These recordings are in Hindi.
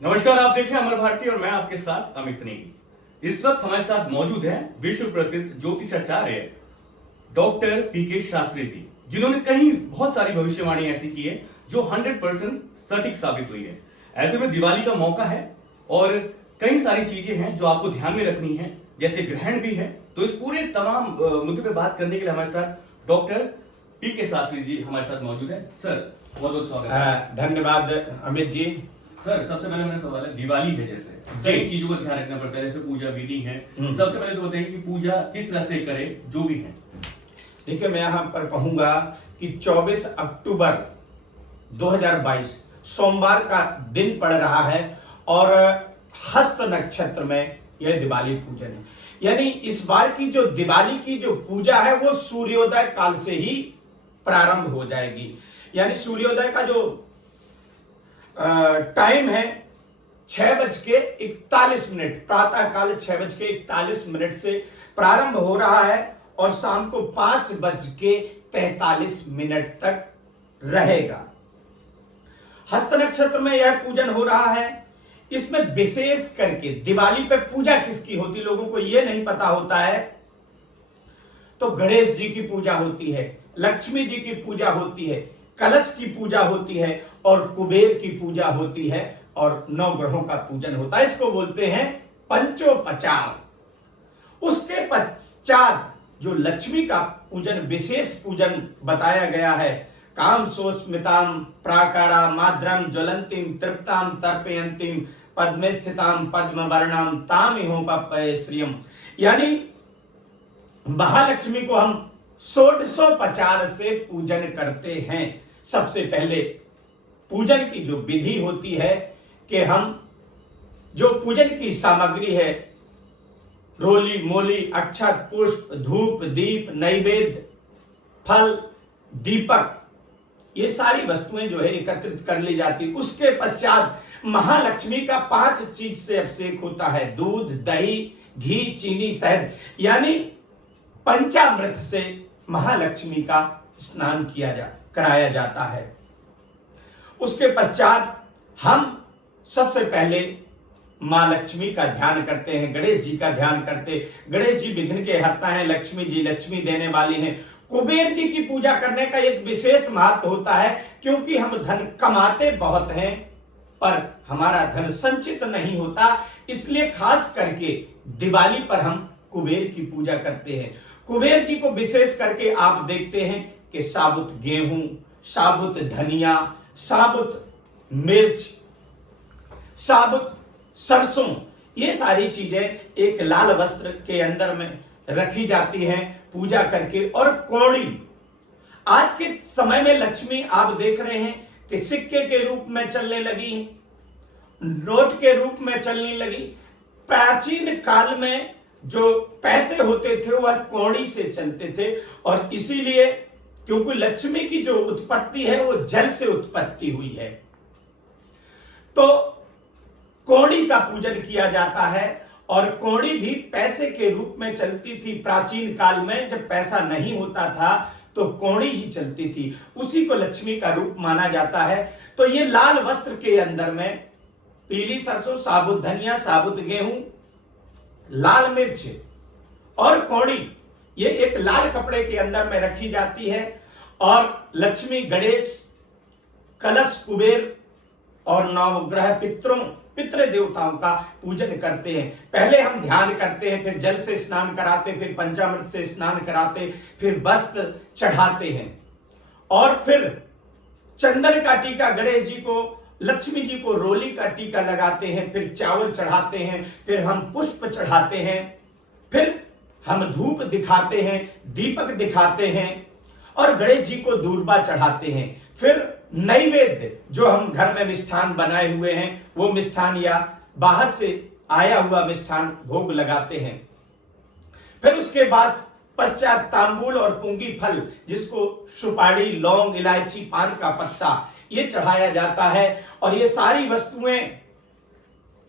नमस्कार, आप देख रहे हैं अमर भारती और मैं आपके साथ अमित नेगी। इस वक्त हमारे साथ मौजूद है विश्व प्रसिद्ध ज्योतिषाचार्य डॉक्टर पीके शास्त्री जी, जिन्होंने कहीं बहुत सारी भविष्यवाणी ऐसी की है जो 100% सटीक साबित हुई है। ऐसे में दिवाली का मौका है और कई सारी चीजें हैं जो आपको ध्यान में रखनी है, जैसे ग्रहण भी है। तो इस पूरे तमाम मुद्दे पे बात करने के लिए हमारे साथ डॉक्टर पीके शास्त्री जी हमारे साथ मौजूद है। सर, बहुत बहुत स्वागत है। धन्यवाद अमित जी। सर, सबसे पहले मेरा सवाल है, दिवाली है जैसे कई चीजों का ध्यान रखना पड़ता है, जैसे पूजा विधि है। सबसे पहले तो बताइए कि पूजा किस तरह से करे, जो भी है। देखिए, मैं यहाँ पर कहूंगा कि 24 अक्टूबर 2022 सोमवार का दिन पड़ रहा है और हस्त नक्षत्र में यह दिवाली पूजन है। यानी इस बार की जो दिवाली की जो पूजा है वो सूर्योदय काल से ही प्रारंभ हो जाएगी। यानी सूर्योदय का जो टाइम है 6:41, प्रातः काल 6:41 से प्रारंभ हो रहा है और शाम को 5:43 तक रहेगा। हस्त नक्षत्र में यह पूजन हो रहा है। इसमें विशेष करके दिवाली पे पूजा किसकी होती, लोगों को यह नहीं पता होता है। तो गणेश जी की पूजा होती है, लक्ष्मी जी की पूजा होती है, कलश की पूजा होती है और कुबेर की पूजा होती है और 9 ग्रहों का पूजन होता है। इसको बोलते हैं पंचोपचार। उसके पश्चात जो लक्ष्मी का पूजन, विशेष पूजन बताया गया है, काम सोस्मिताम प्राकारा माद्रम ज्वलंतीम तृप्ताम तर्पयंतीम पद्मे स्थिताम पद्म वर्णाम तामिहो पप्पये श्रियम। यानी महालक्ष्मी को हम षोडशोपचार से पूजन करते हैं। सबसे पहले पूजन की जो विधि होती है कि हम जो पूजन की सामग्री है, रोली मोली अक्षत पुष्प धूप दीप नैवेद्य फल दीपक, ये सारी वस्तुएं जो है एकत्रित कर ली जाती। उसके पश्चात महालक्ष्मी का 5 चीज से अभिषेक होता है, दूध दही घी चीनी शहद, यानी पंचामृत से महालक्ष्मी का स्नान कराया जाता है। उसके पश्चात हम सबसे पहले मां लक्ष्मी का ध्यान करते हैं, गणेश जी का ध्यान करते। गणेश जी विघ्न के हरता हैं, लक्ष्मी जी लक्ष्मी देने वाली हैं। कुबेर जी की पूजा करने का एक विशेष महत्व होता है, क्योंकि हम धन कमाते बहुत हैं पर हमारा धन संचित नहीं होता, इसलिए खास करके दिवाली पर हम कुबेर की पूजा करते हैं। कुबेर जी को विशेष करके आप देखते हैं कि साबुत गेहूं, साबुत धनिया, साबुत मिर्च, साबुत सरसों, ये सारी चीजें एक लाल वस्त्र के अंदर में रखी जाती हैं पूजा करके। और कौड़ी, आज के समय में लक्ष्मी आप देख रहे हैं कि सिक्के के रूप में चलने लगी, नोट के रूप में चलने लगी। प्राचीन काल में जो पैसे होते थे वह कौड़ी से चलते थे और इसीलिए क्योंकि लक्ष्मी की जो उत्पत्ति है वो जल से उत्पत्ति हुई है, तो कौड़ी का पूजन किया जाता है। और कौड़ी भी पैसे के रूप में चलती थी। प्राचीन काल में जब पैसा नहीं होता था तो कौड़ी ही चलती थी, उसी को लक्ष्मी का रूप माना जाता है। तो ये लाल वस्त्र के अंदर में पीली सरसों, साबुत धनिया, साबुत गेहूं, लाल मिर्च और कौड़ी, ये एक लाल कपड़े के अंदर में रखी जाती है। और लक्ष्मी गणेश कलश कुबेर और नवग्रह पितृ देवताओं का पूजन करते हैं। पहले हम ध्यान करते हैं, फिर जल से स्नान कराते, फिर पंचामृत से स्नान कराते, फिर वस्त्र चढ़ाते हैं और फिर चंदन का टीका गणेश जी को, लक्ष्मी जी को रोली का टीका लगाते हैं, फिर चावल चढ़ाते हैं, फिर हम पुष्प चढ़ाते हैं, फिर हम धूप दिखाते हैं, दीपक दिखाते हैं और गणेश जी को दूर्बा चढ़ाते हैं। फिर नैवेद्य, जो हम घर में मिष्ठान बनाए हुए हैं वो मिष्ठान या बाहर से आया हुआ मिष्ठान भोग लगाते हैं। फिर उसके बाद पश्चात तांबूल और पुंगी फल, जिसको सुपारी लौंग इलायची पान का पत्ता, ये चढ़ाया जाता है। और ये सारी वस्तुएं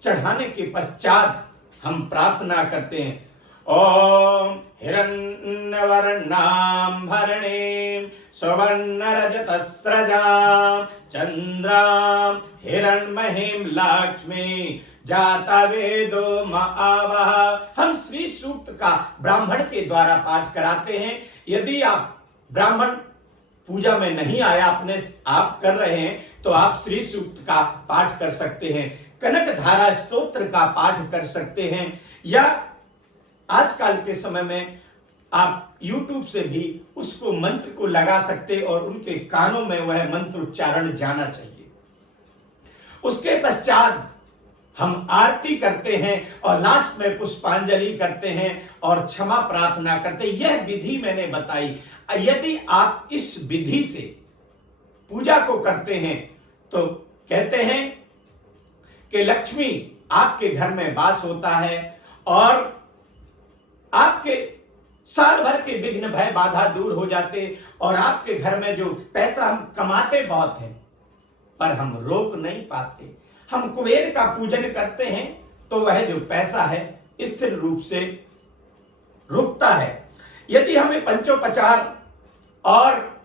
चढ़ाने के पश्चात हम प्रार्थना करते हैं ओम हिरण्यवर्णाम्भरणीं सुवर्णरजतस्रजां चंद्रां हिरण्मयीं लक्ष्मी जाता वेदो महावह। हम श्री सूक्त का ब्राह्मण के द्वारा पाठ कराते हैं। यदि आप ब्राह्मण पूजा में नहीं आया, अपने आप कर रहे हैं, तो आप श्री सूक्त का पाठ कर सकते हैं, कनक धारा स्तोत्र का पाठ कर सकते हैं, या आजकल के समय में आप YouTube से भी उसको मंत्र को लगा सकते और उनके कानों में वह मंत्र उच्चारण जाना चाहिए। उसके पश्चात हम आरती करते हैं और लास्ट में पुष्पांजलि करते हैं और क्षमा प्रार्थना करते हैं। यह विधि मैंने बताई। यदि आप इस विधि से पूजा को करते हैं तो कहते हैं कि लक्ष्मी आपके घर में वास होता है और आपके साल भर के विघ्न भय बाधा दूर हो जाते और आपके घर में जो पैसा हम कमाते बहुत हैं पर हम रोक नहीं पाते, हम कुबेर का पूजन करते हैं तो वह जो पैसा है स्थिर रूप से रुकता है। यदि हमें पंचोपचार और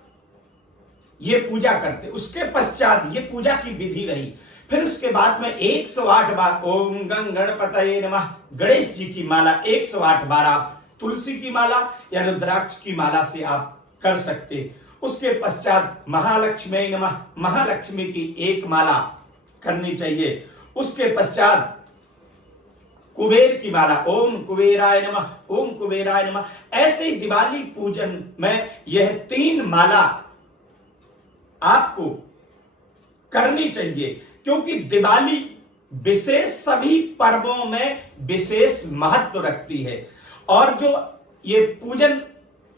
ये पूजा करते, उसके पश्चात ये पूजा की विधि रही, फिर उसके बाद में 108 बार ओम गं गणपतये नमः, गणेश जी की माला 108 बार आप तुलसी की माला या रुद्राक्ष की माला से आप कर सकते। उसके पश्चात महालक्ष्मी नमः, महालक्ष्मी की एक माला करनी चाहिए। उसके पश्चात कुबेर की माला ओम कुबेराय नमः, ओम कुबेराय नमः। ऐसे ही दिवाली पूजन में यह 3 माला आपको करनी चाहिए, क्योंकि दिवाली विशेष सभी पर्वों में विशेष महत्व रखती है। और जो ये पूजन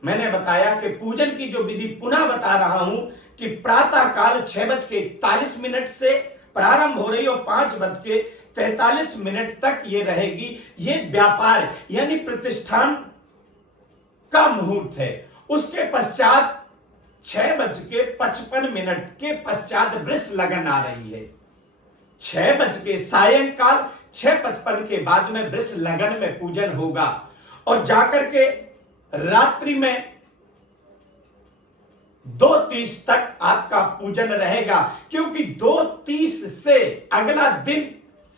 मैंने बताया कि पूजन की जो विधि पुनः बता रहा हूं कि प्रातः काल 6:41 से प्रारंभ हो रही और 5:43 तक ये रहेगी। ये व्यापार यानी प्रतिष्ठान का मुहूर्त है। उसके पश्चात 6:55 के पश्चात वृष लगन आ रही है। 6 बज के सायंकाल 6:55 के बाद में वृष लगन में पूजन होगा और जाकर के रात्रि में 2:30 तक आपका पूजन रहेगा, क्योंकि 2:30 से अगला दिन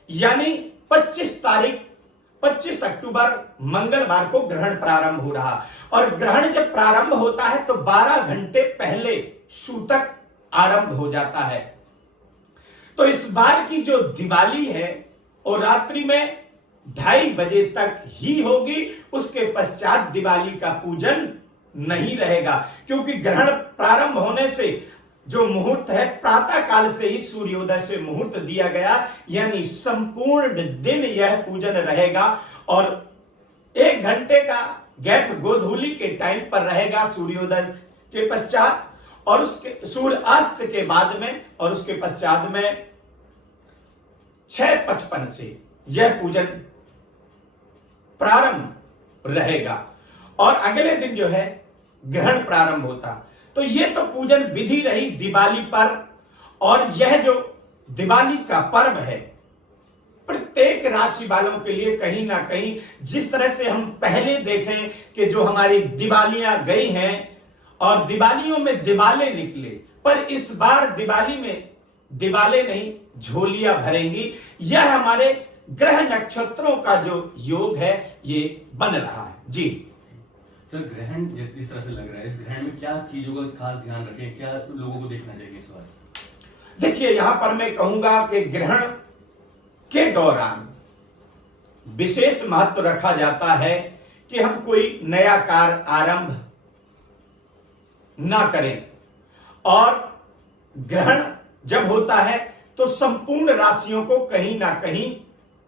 यानी 25 अक्टूबर मंगलवार को ग्रहण प्रारंभ हो रहा और ग्रहण जब प्रारंभ होता है तो 12 घंटे पहले सूतक आरंभ हो जाता है। तो इस बार की जो दिवाली है वो रात्रि में 2:30 बजे तक ही होगी। उसके पश्चात दिवाली का पूजन नहीं रहेगा, क्योंकि ग्रहण प्रारंभ होने से जो मुहूर्त है प्रातः काल से ही सूर्योदय से मुहूर्त दिया गया, यानी संपूर्ण दिन यह पूजन रहेगा और 1 घंटे का गैप गोधूली के टाइम पर रहेगा सूर्योदय के पश्चात और उसके सूर्यास्त के बाद में, और उसके पश्चात में 6:55 से यह पूजन प्रारंभ रहेगा और अगले दिन जो है ग्रहण प्रारंभ होता। तो ये तो पूजन विधि रही दिवाली पर। और यह जो दिवाली का पर्व है प्रत्येक राशि वालों के लिए कहीं ना कहीं, जिस तरह से हम पहले देखें कि जो हमारी दिवालियां गई हैं और दिवालियों में दिवाले निकले, पर इस बार दिवाली में दिवाले नहीं झोलियां भरेंगी। यह हमारे ग्रह नक्षत्रों का जो योग है ये बन रहा है। जी सर, ग्रहण जिस तरह से लग रहा है, इस ग्रहण में क्या चीजों का खास ध्यान रखें, क्या लोगों को देखना चाहिए इस बार? देखिए, यहां पर मैं कहूंगा कि ग्रहण के दौरान विशेष महत्व रखा जाता है कि हम कोई नया कार्य आरंभ ना करें। और ग्रहण जब होता है तो संपूर्ण राशियों को कहीं ना कहीं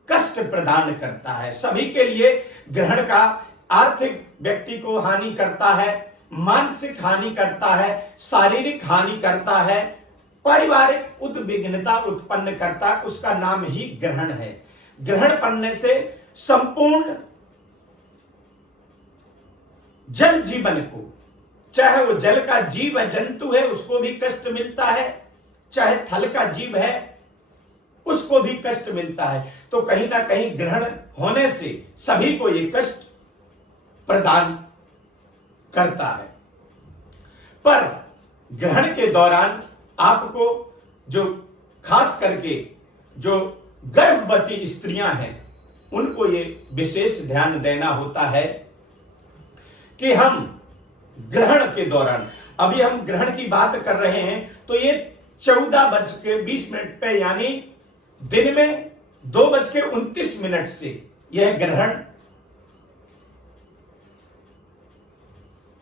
कष्ट प्रदान करता है। सभी के लिए ग्रहण का आर्थिक व्यक्ति को हानि करता है, मानसिक हानि करता है, शारीरिक हानि करता है, पारिवारिक उद्विग्नता उत्पन्न करता है। उसका नाम ही ग्रहण है। ग्रहण पड़ने से संपूर्ण जल जीवन को, चाहे वो जल का जीव जंतु है उसको भी कष्ट मिलता है, चाहे थल का जीव है उसको भी कष्ट मिलता है। तो कहीं ना कहीं ग्रहण होने से सभी को ये कष्ट प्रदान करता है। पर ग्रहण के दौरान आपको जो खास करके जो गर्भवती स्त्रियां हैं उनको ये विशेष ध्यान देना होता है कि हम ग्रहण के दौरान, अभी हम ग्रहण की बात कर रहे हैं तो ये 14:20 पे यानी दिन में 2:29 से यह ग्रहण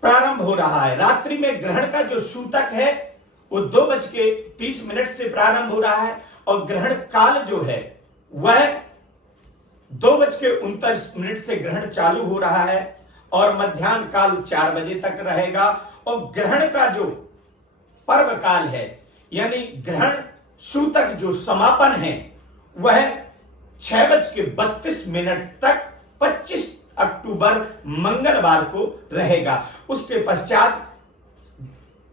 प्रारंभ हो रहा है। रात्रि में ग्रहण का जो सूतक है वो 2:30 से प्रारंभ हो रहा है और ग्रहण काल जो है वह 2:29 से ग्रहण चालू हो रहा है और मध्याह्न काल 4 बजे तक रहेगा। और ग्रहण का जो पर्व काल है यानी ग्रहण सूतक जो समापन है वह 6:32 तक 25 अक्टूबर मंगलवार को रहेगा। उसके पश्चात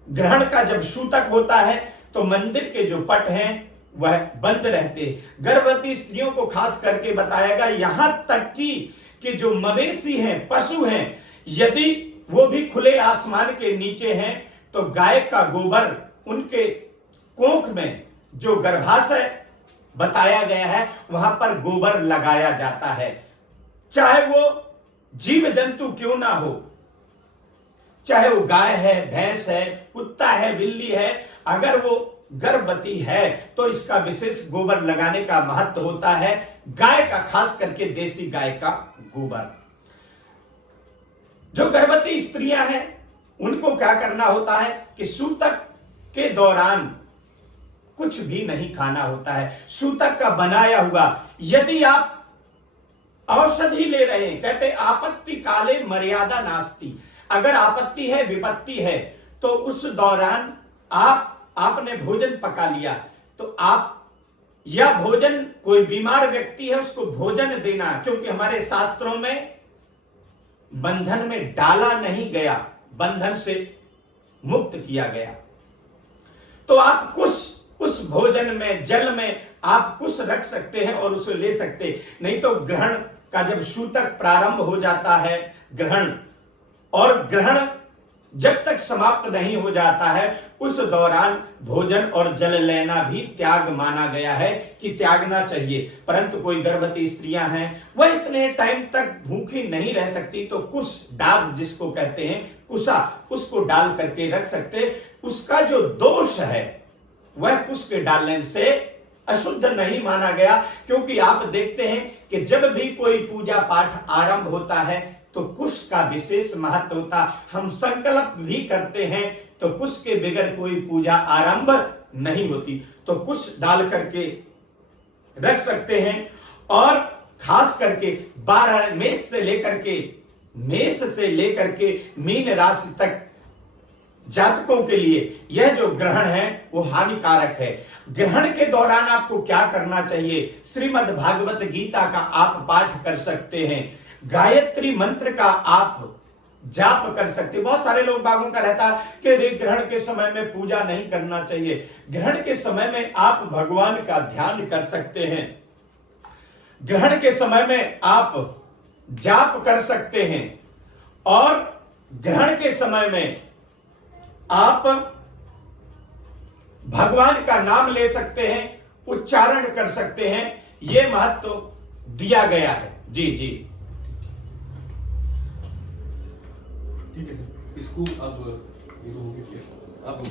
ग्रहण का जब सूतक होता है तो मंदिर के जो पट हैं वह बंद रहते। गर्भवती स्त्रियों को खास करके बताएगा, यहां तक कि जो मवेशी हैं, पशु हैं, यदि वो भी खुले आसमान के नीचे हैं तो गाय का गोबर उनके कोख में जो गर्भाशय बताया गया है वहां पर गोबर लगाया जाता है। चाहे वो जीव जंतु क्यों ना हो, चाहे वो गाय है, भैंस है, कुत्ता है, बिल्ली है, अगर वो गर्भवती है तो इसका विशेष गोबर लगाने का महत्व होता है। गाय का, खास करके देसी गाय का गोबर। जो गर्भवती स्त्रियां हैं उनको क्या करना होता है कि सूतक के दौरान कुछ भी नहीं खाना होता है। सूतक का बनाया हुआ, यदि आप औषधि ले रहे हैं, कहते आपत्ति काले मर्यादा नास्ति, अगर आपत्ति है, विपत्ति है तो उस दौरान आपने भोजन पका लिया तो आप, या भोजन, कोई बीमार व्यक्ति है उसको भोजन देना, क्योंकि हमारे शास्त्रों में बंधन में डाला नहीं गया, बंधन से मुक्त किया गया। तो आप कुछ उस भोजन में, जल में आप कुछ रख सकते हैं और उसे ले सकते, नहीं तो ग्रहण का जब सूतक प्रारंभ हो जाता है, ग्रहण जब तक समाप्त नहीं हो जाता है उस दौरान भोजन और जल लेना भी त्याग माना गया है कि त्यागना चाहिए। परंतु कोई गर्भवती स्त्रियां हैं वह इतने टाइम तक भूखी नहीं रह सकती तो कुश, डाल जिसको कहते हैं कुशा, उसको डाल करके रख सकते। उसका जो दोष है वह कुश के डालने से अशुद्ध नहीं माना गया, क्योंकि आप देखते हैं कि जब भी कोई पूजा पाठ आरंभ होता है तो कुश का विशेष महत्व होता। हम संकल्प भी करते हैं तो कुश के बगैर कोई पूजा आरंभ नहीं होती, तो कुश डाल करके रख सकते हैं। और खास करके 12 मेष से लेकर के मीन राशि तक जातकों के लिए यह जो ग्रहण है वो हानिकारक है। ग्रहण के दौरान आपको क्या करना चाहिए? श्रीमद् भागवत गीता का आप पाठ कर सकते हैं, गायत्री मंत्र का आप जाप कर सकते। बहुत सारे लोग बागों का रहता है कि ग्रहण के समय में पूजा नहीं करना चाहिए। ग्रहण के समय में आप भगवान का ध्यान कर सकते हैं, ग्रहण के समय में आप जाप कर सकते हैं और ग्रहण के समय में आप भगवान का नाम ले सकते हैं, उच्चारण कर सकते हैं। यह महत्व दिया गया है। जी जी ठीक है सर, इसको अब